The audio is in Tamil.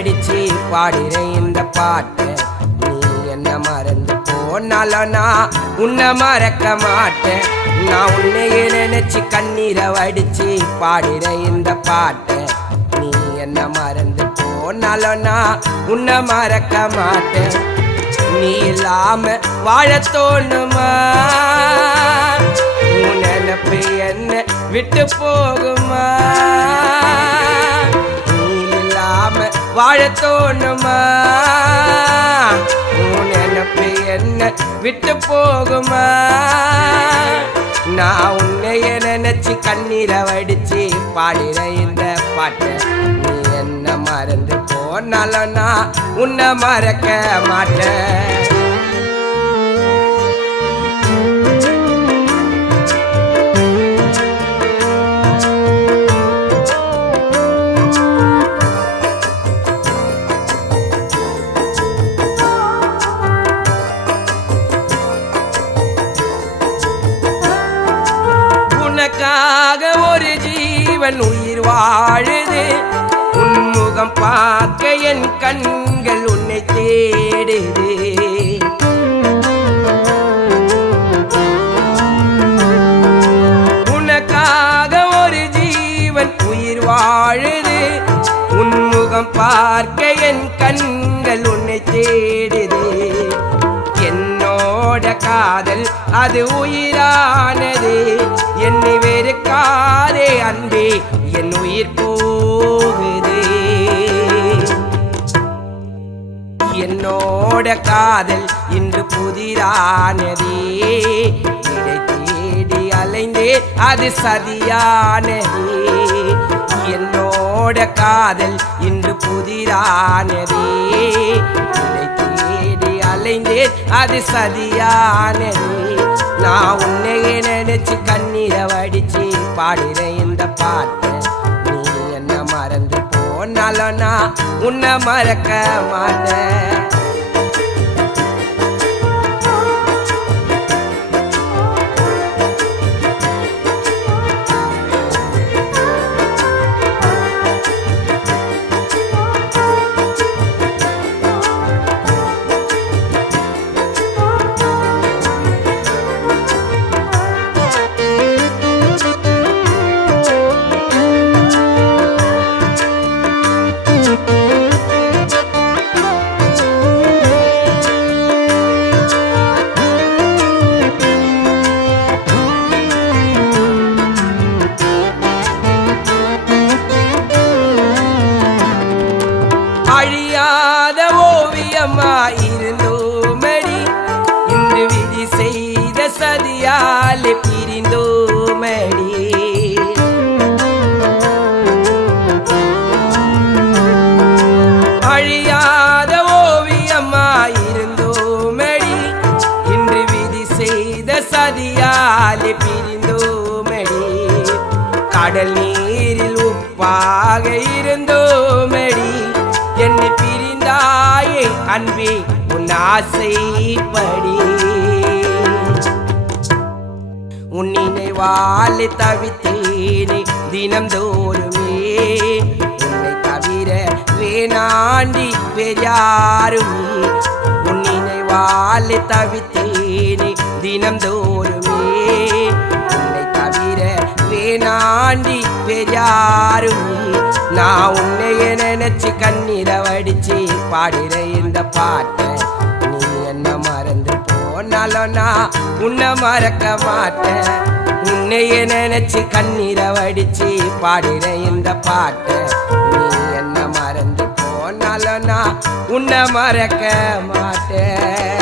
வடிச்சு பாடுறேன் இந்த பாட்டை. நீ என்ன மறந்து போனாலும் நான் உன்னை மறக்க மாட்டேன். நான் உன்னையே நினைச்சு கண்ணீரை வடிச்சு பாடுறேன் இந்த பாட்டை. நீ என்ன மறந்து போனாலும் நான் உன்னை மறக்க மாட்டேன். நீ இல்லாம வாழ தோணுமா? உன் நினைப்பு என்ன விட்டு போகுமா? நீ இல்லாம வாழ தோணுமா? உன் நினைப்பு என்ன விட்டு போகுமா? நான் உன்னைய நினைச்சு கண்ணீரை வடிச்சு பாடுறேன் இந்த பாட்டை. நீ என்ன மறந்து போனாலும் நான் உன்னை மறக்க மாட்டேன். உனக்காக ஒரு ஜீவன் உயிர் வாழுது. உன்முகம் பார்க்க என் கண்கள் உன்னை தேடுது. உனக்காக ஒரு ஜீவன் உயிர் வாழுது. உன்முகம் பார்க்க என் கண்கள் உன்னை தேடுது. என்னோட காதல் அது உயிரானது. என்னை வெறுக்காதே அன்பே, என் உயிர் போகுது. என்னோட காதல் இன்று புதிரானதே. இடை தேடி அலைந்தே அது சதியானதே. என்னோட காதல் இன்று புதிரானதே. இடை தேடி அலைந்தே அது சதியானதே. நான் உன்னையே நினைச்சு கண்ணீரை வடிச்சு பாடுறேன் இந்த பாட்டை. நீ என்ன மறந்து போனாலும் நான் உன்னை மறக்க மாட்டேன். அழியாத ஓவியமாயிருந்தோமடி, இன்று விதி செய்த சதியாலே பிரிந்தோமடி. அழியாத ஓவியமாயிருந்தோமடி, இன்று விதி செய்த சதியாலே பிரிந்தோமடி. கடல் நீரில் உப்பாக இருந்தோமடி, என்னை பிரிந்தாயே அன்பே உன் ஆசைப்படி. உன் நினைவாலே தவித்தேனே தினம்தோறுமே. உன்னை தவிர வேணாண்டி வேறாருமே. உன் நினைவாலே தவித்தேனே தினம்தோறுமே. உன்னை தவிர வேணாண்டி வேறாருமே. நான் உன்னைய நினைச்சு கண்ணீரை வடிச்சு பாடுறேன் இந்த பாட்டை. நீ என்ன மறந்து போனாலும் நான் உன்னை மறக்க மாட்டேன். உன்னைய நினைச்சு கண்ணீரை வடிச்சு பாடுறேன் இந்த பாட்டை. நீ என்ன மறந்து போனாலும் நான் உன்னை மறக்க மாட்டேன்.